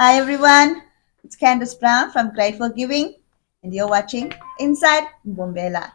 Hi everyone, it's Candice Brown from Grateful Giving, and you're watching Inside Mbombela.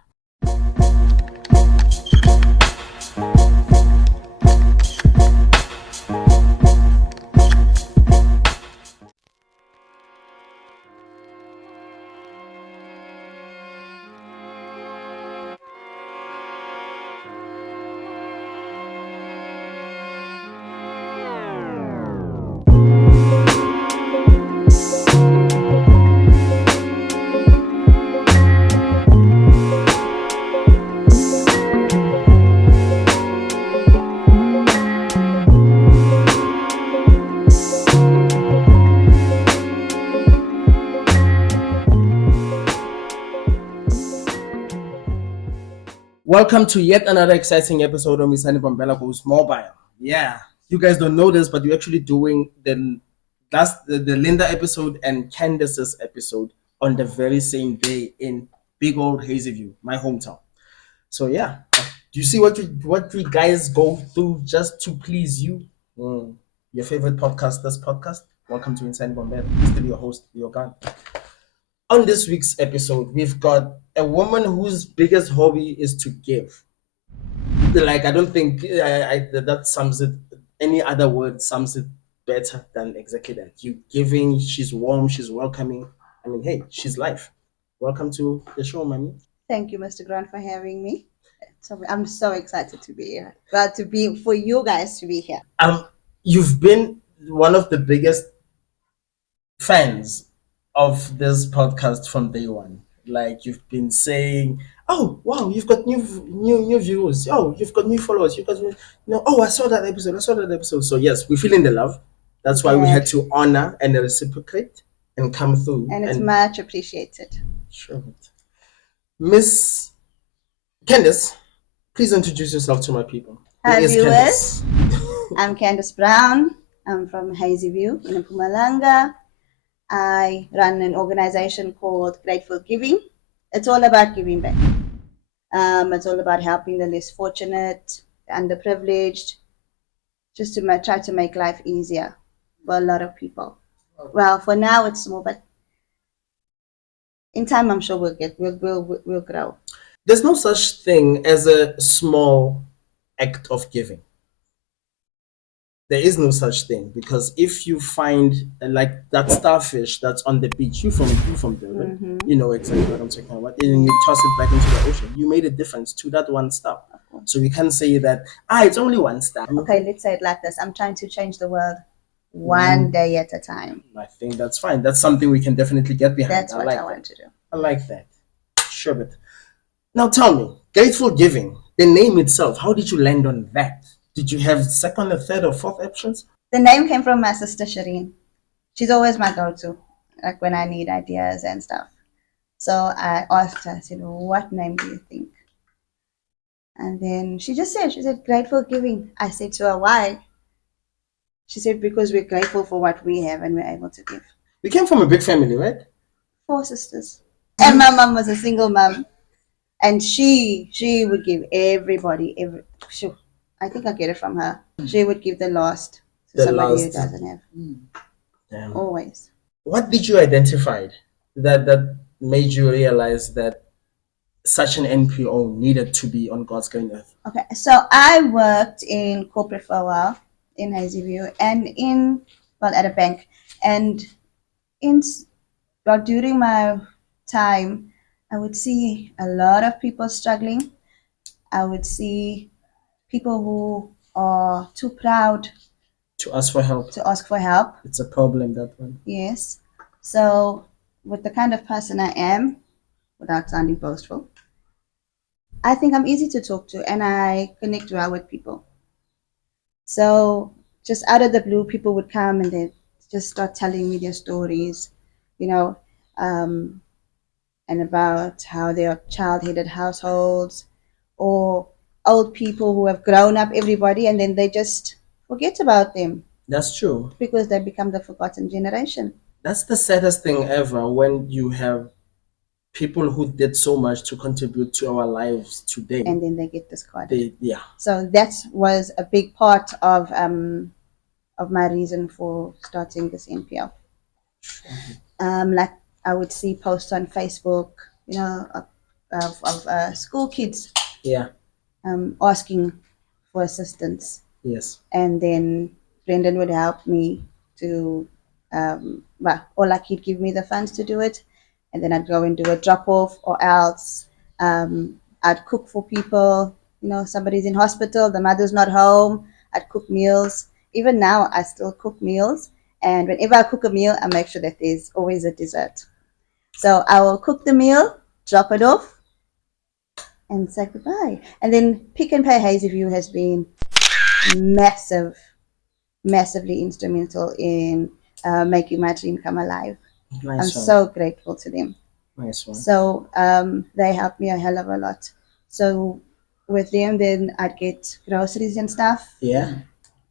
Welcome to yet another exciting episode of Miss Mbombela Goes Mobile. Yeah, you guys don't know this, but we're actually doing the Linda episode and Candace's episode on the very same day in big old Hazyview, my hometown. So yeah, do you see what we guys go through just to please you? Your favorite podcast, this podcast. Welcome to Inside Mbombela. Still your host, your guy. On this week's episode, we've got a woman whose biggest hobby is to give. Like, I don't think that sums it. Any other word sums it better than exactly that. You giving. She's warm. She's welcoming. I mean, hey, she's life. Welcome to the show, mommy. Thank you, Mr. Grant, for having me. I'm so excited to be here. Glad to be for you guys to be here. You've been one of the biggest fans of this podcast from day one. Like, you've been saying, "Oh wow, you've got new viewers. Oh, you've got new followers. You've got oh, I saw that episode. I saw that episode." So yes, we're feeling the love. That's why we had to honor and reciprocate and come through. And it's much appreciated. Sure. Miss Candace, please introduce yourself to my people. Hi viewers, I'm Candice Brown. I'm from Hazyview in Mpumalanga. I run an organization called Grateful Giving. It's all about giving back. It's all about helping the less fortunate, the underprivileged, just to try to make life easier for a lot of people. Well, for now it's small, but in time I'm sure we'll grow. There's no such thing as a small act of giving. There is no such thing, because if you find like that starfish that's on the beach, you from Durban, you know exactly what I'm talking about, and you toss it back into the ocean, you made a difference to that one star. So we can't say that it's only one star. Okay, let's say it like this: I'm trying to change the world one day at a time. I think that's fine. That's something we can definitely get behind. That's what I want to do. I like that. Sure, but now tell me, Grateful Giving, the name itself, how did you land on that? Did you have second or third or fourth options? The name came from my sister Shireen. She's always my go-to, like when I need ideas and stuff. So I asked her, I said, what name do you think? And then she said, Grateful Giving. I said to her, why? She said, because we're grateful for what we have and we're able to give. We came from a big family, right? 4 sisters. And my mom was a single mom. And she would give everybody, I think I get it from her. She would give the last to somebody who doesn't have. Damn. Always. What did you identify that made you realize that such an NPO needed to be on God's green earth? Okay, so I worked in corporate for a while in Hazyview and at a bank, and during my time, I would see a lot of people struggling. I would see people who are too proud to ask for help. It's a problem, that one. Yes. So with the kind of person I am, without sounding boastful, I think I'm easy to talk to and I connect well with people. So just out of the blue, people would come and they just start telling me their stories, and about how they are child-headed households or old people who have grown up, everybody, and then they just forget about them. That's true. Because they become the forgotten generation. That's the saddest thing ever, when you have people who did so much to contribute to our lives today, and then they get discarded. Yeah. So that was a big part of my reason for starting this NPO. Like I would see posts on Facebook, you know, of school kids Yeah. Asking for assistance. Yes. And then Brendan would help me to, or like he'd give me the funds to do it, and then I'd go and do a drop off, or else I'd cook for people. You know, somebody's in hospital, the mother's not home. I'd cook meals. Even now, I still cook meals, and whenever I cook a meal, I make sure that there's always a dessert. So I will cook the meal, drop it off, and say goodbye. And then Pick and Pay Hazyview has been massively instrumental in making my dream come alive. Nice I'm one. so grateful to them. Nice one. So they helped me a hell of a lot. So with them, then I'd get groceries and stuff, Yeah.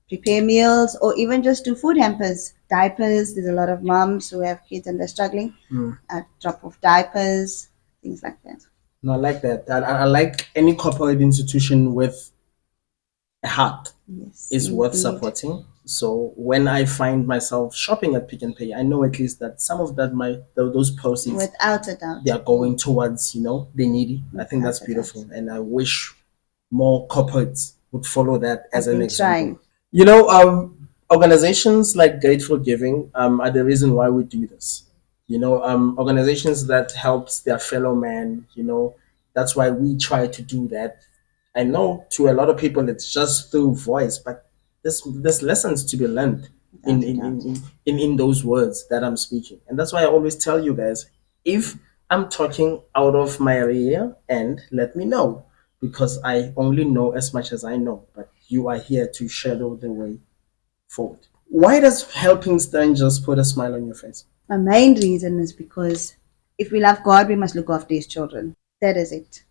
prepare meals, or even just do food hampers, diapers. There's a lot of moms who have kids and they're struggling. I'd drop off diapers, things like that. No, I like that. I like any corporate institution with a heart Yes, is worth indeed. supporting. So when I find myself shopping at Pick and Pay, I know at least that some of that those proceeds, Without a doubt, they are going towards, you know, the needy. I think that's Without a beautiful, and I wish more corporates would follow that as I've an been example. trying. You know, organizations like Grateful Giving are the reason why we do this. You know, organizations that helps their fellow man. You know, that's why we try to do that. I know to a lot of people it's just through voice, but there's lessons to be learned in Without a in, doubt. in those words that I'm speaking. And that's why I always tell you guys, if I'm talking out of my rear end, let me know. Because I only know as much as I know, but you are here to shadow the way forward. Why does helping strangers put a smile on your face? My main reason is because if we love God, we must look after His children. That is it.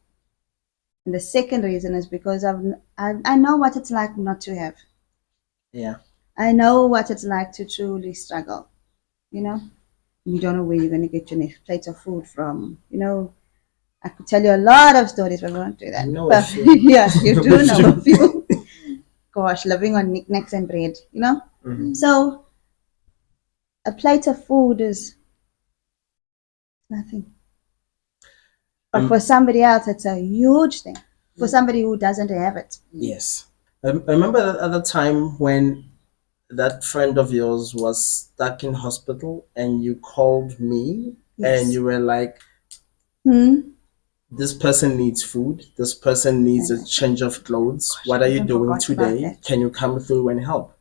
And the second reason is because I know what it's like not to have. Yeah. I know what it's like to truly struggle. You know, you don't know where you're going to get your next plate of food from. You know, I could tell you a lot of stories, but we won't do that. I know a But few. yeah, you do A know a few. few. Gosh, living on knickknacks and bread. You know, so a plate of food is nothing. But for somebody else, it's a huge thing. For somebody who doesn't have it. Yes. I remember that other time when that friend of yours was stuck in hospital and you called me Yes. and you were like, Hmm. this person needs food, this person needs a change of clothes. What are you even doing forgot about today? that. Can you come through and help?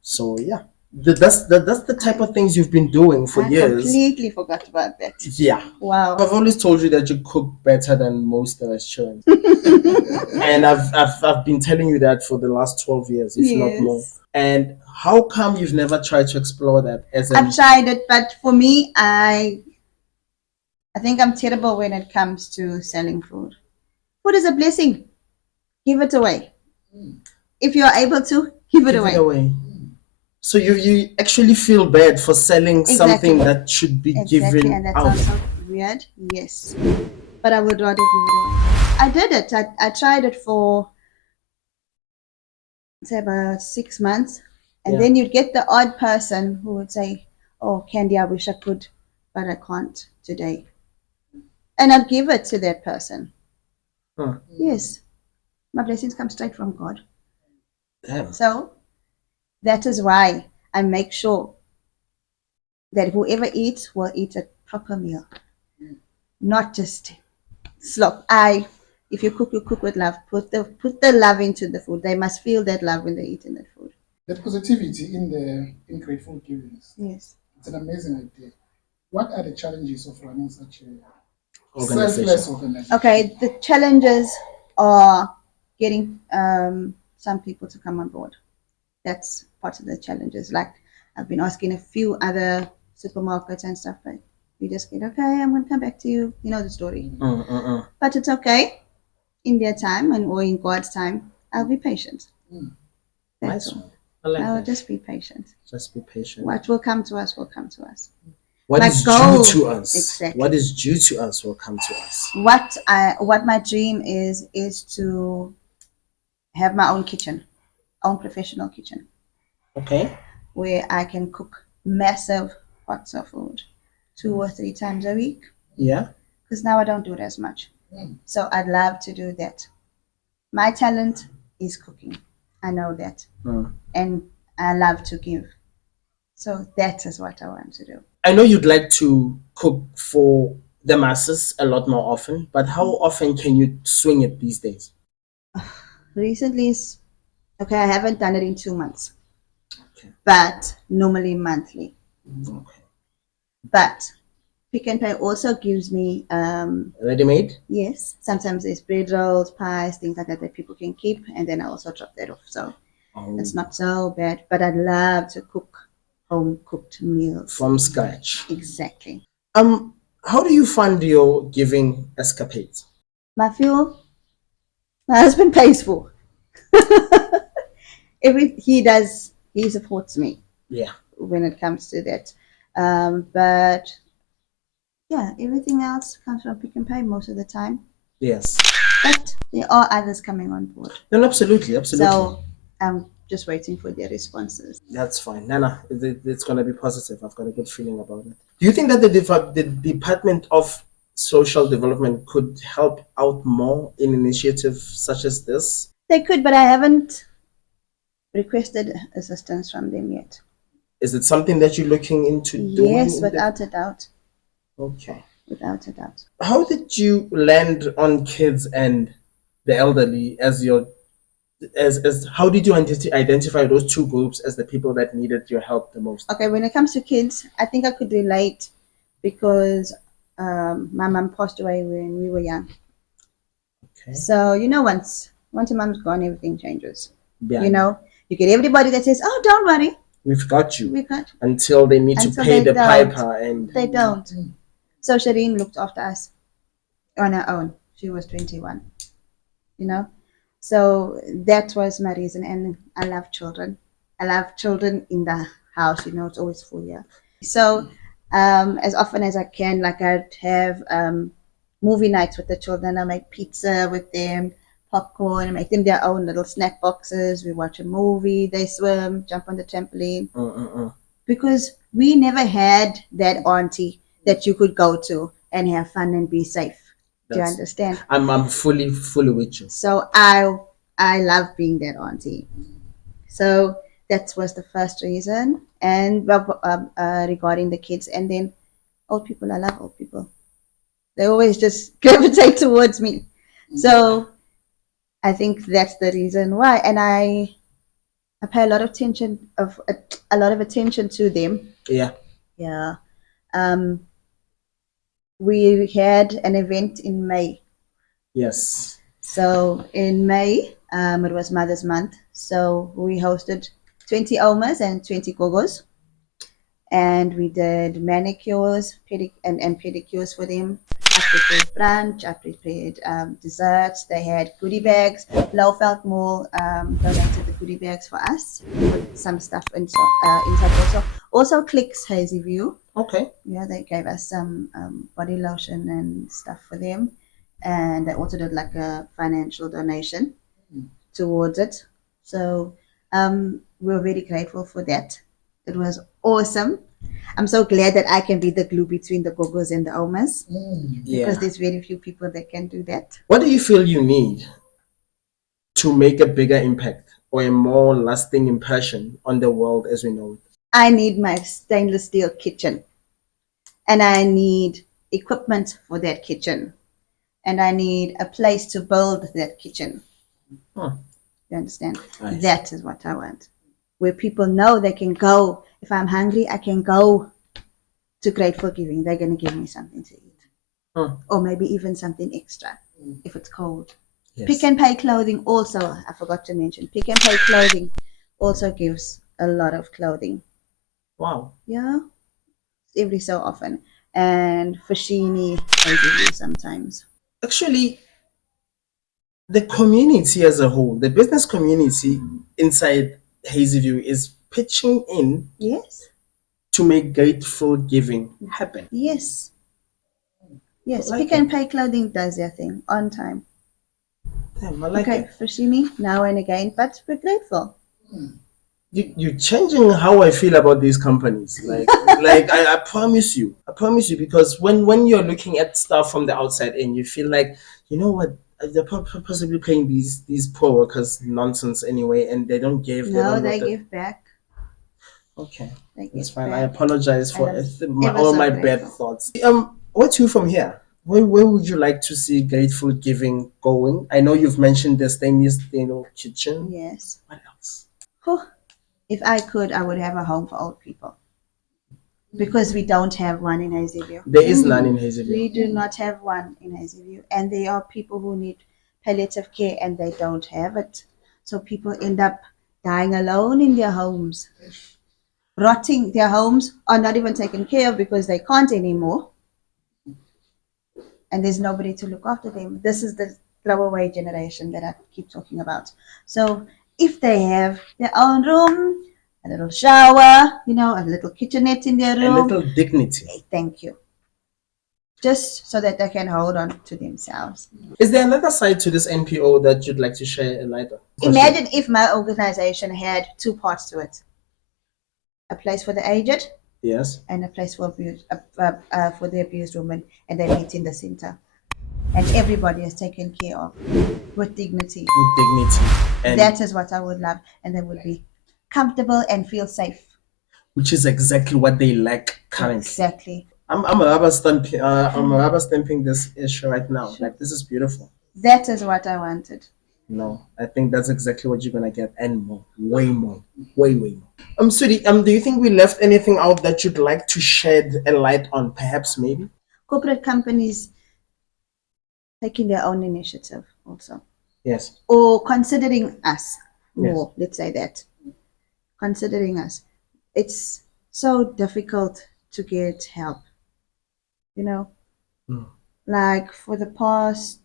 So yeah. That's the type of things you've been doing for I years. completely forgot about that. Yeah. Wow. I've always told you that you cook better than most restaurants. And I've been telling you that for the last 12 years, if not more. Yes. And how come you've never tried to explore that as an I've tried it, but for me, I think I'm terrible when it comes to selling food. Food is a blessing. Give it away. If you're able to, give it give it away. away? So you actually feel bad for selling something Exactly. that should be Exactly, given and that out. sounds so weird. Yes, but I would rather give it away. I did it. I tried it for say about 6 months, and Yeah. then you'd get the odd person who would say, "Oh, Candy, I wish I could, but I can't today," and I'd give it to that person. Huh. Yes, my blessings come straight from God. Damn. So that is why I make sure that whoever eats will eat a proper meal, not just slop. If you cook, you cook with love. Put the love into the food. They must feel that love when they're eating that food. The positivity in grateful givings. Yes. It's an amazing idea. What are the challenges of running such a Organization. selfless organization? Okay, the challenges are getting some people to come on board. That's part of the challenges. Like I've been asking a few other supermarkets and stuff, but you just get, okay, I'm going to come back to you. You know the story. But it's okay. In their time or in God's time, I'll be patient. That's Nice all. one. I like I'll that. just be patient. Just be patient. What will come to us will come to us. What My is goal- due to us? Exactly. What is due to us will come to us. What my dream is to have my own kitchen, own professional kitchen, Okay. where I can cook massive pots of food 2 or 3 times a week. Yeah. Because now I don't do it as much. So I'd love to do that. My talent is cooking. I know that. And I love to give. So that is what I want to do. I know you'd like to cook for the masses a lot more often, but how often can you swing it these days? Recently, okay, I haven't done it in 2 months, Okay. but normally monthly. Okay. But Pick and Pay also gives me, Ready-made? yes, sometimes there's bread rolls, pies, things like that that people can keep, and then I also drop that off. So it's not so bad, but I'd love to cook home cooked meals. From scratch. Exactly. How do you fund your giving escapades? My fuel, my husband pays for. He supports me. Yeah. When it comes to that. But yeah, everything else comes from Pick and Pay most of the time. Yes. But there are others coming on board. No, absolutely, absolutely. So I'm just waiting for their responses. That's fine. Nana, it's going to be positive. I've got a good feeling about it. Do you think that the Department of Social Development could help out more in initiatives such as this? They could, but I haven't requested assistance from them yet. Is it something that you're looking into doing? Yes, without a doubt. Okay. Without a doubt. How did you land on kids and the elderly as your as how did you identify those two groups as the people that needed your help the most? Okay, when it comes to kids, I think I could relate because my mom passed away when we were young. Okay. So once your mom's gone, everything changes. Yeah. You get everybody that says, "Oh, don't worry, We've got you." we got you." Until they need to Until pay they the don't. piper and They don't. So Shireen looked after us on her own. She was 21. So that was my reason. And I love children. I love children in the house. It's always full here. So as often as I can, like I'd have movie nights with the children. I make pizza with them, popcorn, I make them their own little snack boxes. We watch a movie, they swim, jump on the trampoline. Because we never had that auntie that you could go to and have fun and be safe. Do you understand? I'm fully with you. So I love being that auntie. So that was the first reason. And regarding the kids, and then old people, I love old people. They always just gravitate towards me. So I think that's the reason why. And I pay a lot of attention to them. Yeah. Yeah. We had an event in May. Yes. So in May, it was Mother's Month. So we hosted 20 Omas and 20 Gogos. And we did manicures and pedicures for them. I prepared brunch, I prepared desserts. They had goodie bags. Lowveld Mall donated the goodie bags for us with some stuff inside also. Also Clicks Hazy View. Okay. Yeah, they gave us some body lotion and stuff for them. And they also did like a financial donation towards it. So we're very grateful for that. It was awesome. I'm so glad that I can be the glue between the Gogos and the Omas. Because there's very few people that can do that. What do you feel you need to make a bigger impact or a more lasting impression on the world as we know it? I need my stainless steel kitchen. And I need equipment for that kitchen. And I need a place to build that kitchen. You understand? Nice. That is what I want. Where people know they can go. If I'm hungry, I can go to Grateful Giving. They're going to give me something to eat. Or maybe even something extra if it's cold. Yes. Pick and Pay clothing also, I forgot to mention. Pick and Pay clothing also gives a lot of clothing. Wow. Yeah. Every so often. And Fashini, I give you sometimes. Actually, the community as a whole, the business community inside Hazyview is pitching in. Yes. To make Grateful Giving happen. Yes. Yes. Pick and Pay clothing does their thing on time. Damn, I like it. Fashini, now and again, but we're grateful. You're changing how I feel about these companies. Like I promise you, because when you're looking at stuff from the outside and you feel like, you know what, they're possibly playing these poor workers nonsense anyway, and they don't give. They No, don't. they give back. Okay, They that's give fine. I back. apologize for And I'm ever all so my bad grateful. thoughts. What's you from here? Where would you like to see Grateful Giving going? I know you've mentioned the stainless steel kitchen. Yes. What else? Whew. If I could, I would have a home for old people. Because we don't have one in Hazyview. There is none in Hazyview. We do not have one in Hazyview. And there are people who need palliative care and they don't have it. So people end up dying alone in their homes, rotting. Their homes are not even taken care of because they can't anymore. And there's nobody to look after them. This is the throwaway generation that I keep talking about. So if they have their own room, a little shower, a little kitchenette in their A room, little dignity. thank you. Just so that they can hold on to themselves. Is there another side to this NPO that you'd like to share a light on? Imagine if my organization had two parts to it: a place for the aged, Yes. and a place for for the abused women, and they meet in the center, and everybody is taken care of with dignity. With dignity. And That is what I would love, and they would be comfortable and feel safe. which is exactly what they lack currently. Exactly. I'm a rubber stamping. I'm a rubber stamping this issue right now. Sure. Like, this is beautiful. That is what I wanted. No, I think that's exactly what you're gonna get, and more, way more, way more. Sweetie, do you think we left anything out that you'd like to shed a light on? Perhaps, maybe. Corporate companies taking their own initiative also, Yes. or considering us more. Yes. Let's say that, considering us. It's so difficult to get help. Mm. Like for the past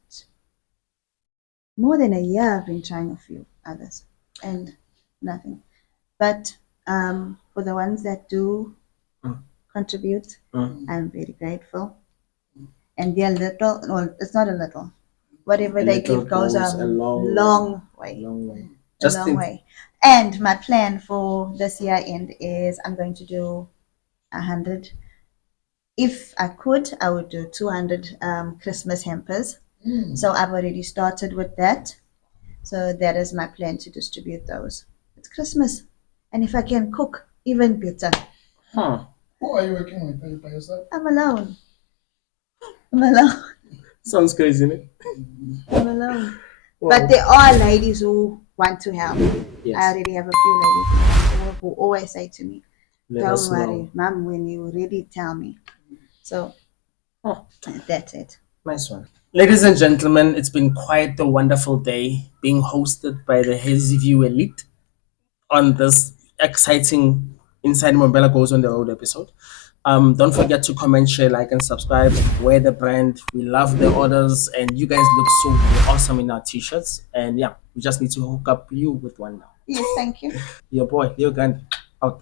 more than a year, I've been trying a few others and nothing. But for the ones that do Mm. contribute, Mm. I'm very grateful. And they're little, well, it's not a little. Whatever A they little give goes a long way. long way. A long way. And my plan for this year end is I'm going to do 100. If I could, I would do 200 Christmas hampers. So I've already started with that. So that is my plan, to distribute those. It's Christmas. And if I can cook, even better. Huh. Who are you working with? Are you by yourself? I'm alone. I'm alone. Sounds crazy, isn't it? I'm alone. Wow. But there are ladies who want to help. Yes. I already have a few ladies who always say to me, Let don't us worry, know. Mom, when you really tell me. So that's it. Nice one. Ladies and gentlemen, it's been quite a wonderful day being hosted by the Hazy View Elite on this exciting Inside Mbombela Goes on the Road episode. Don't forget to comment, share, like, and subscribe. Wear the brand. We love the orders, and you guys look so awesome in our t-shirts. And yeah, we just need to hook up you with one now. Yes, thank you. Your boy, Leo Gandhi, out.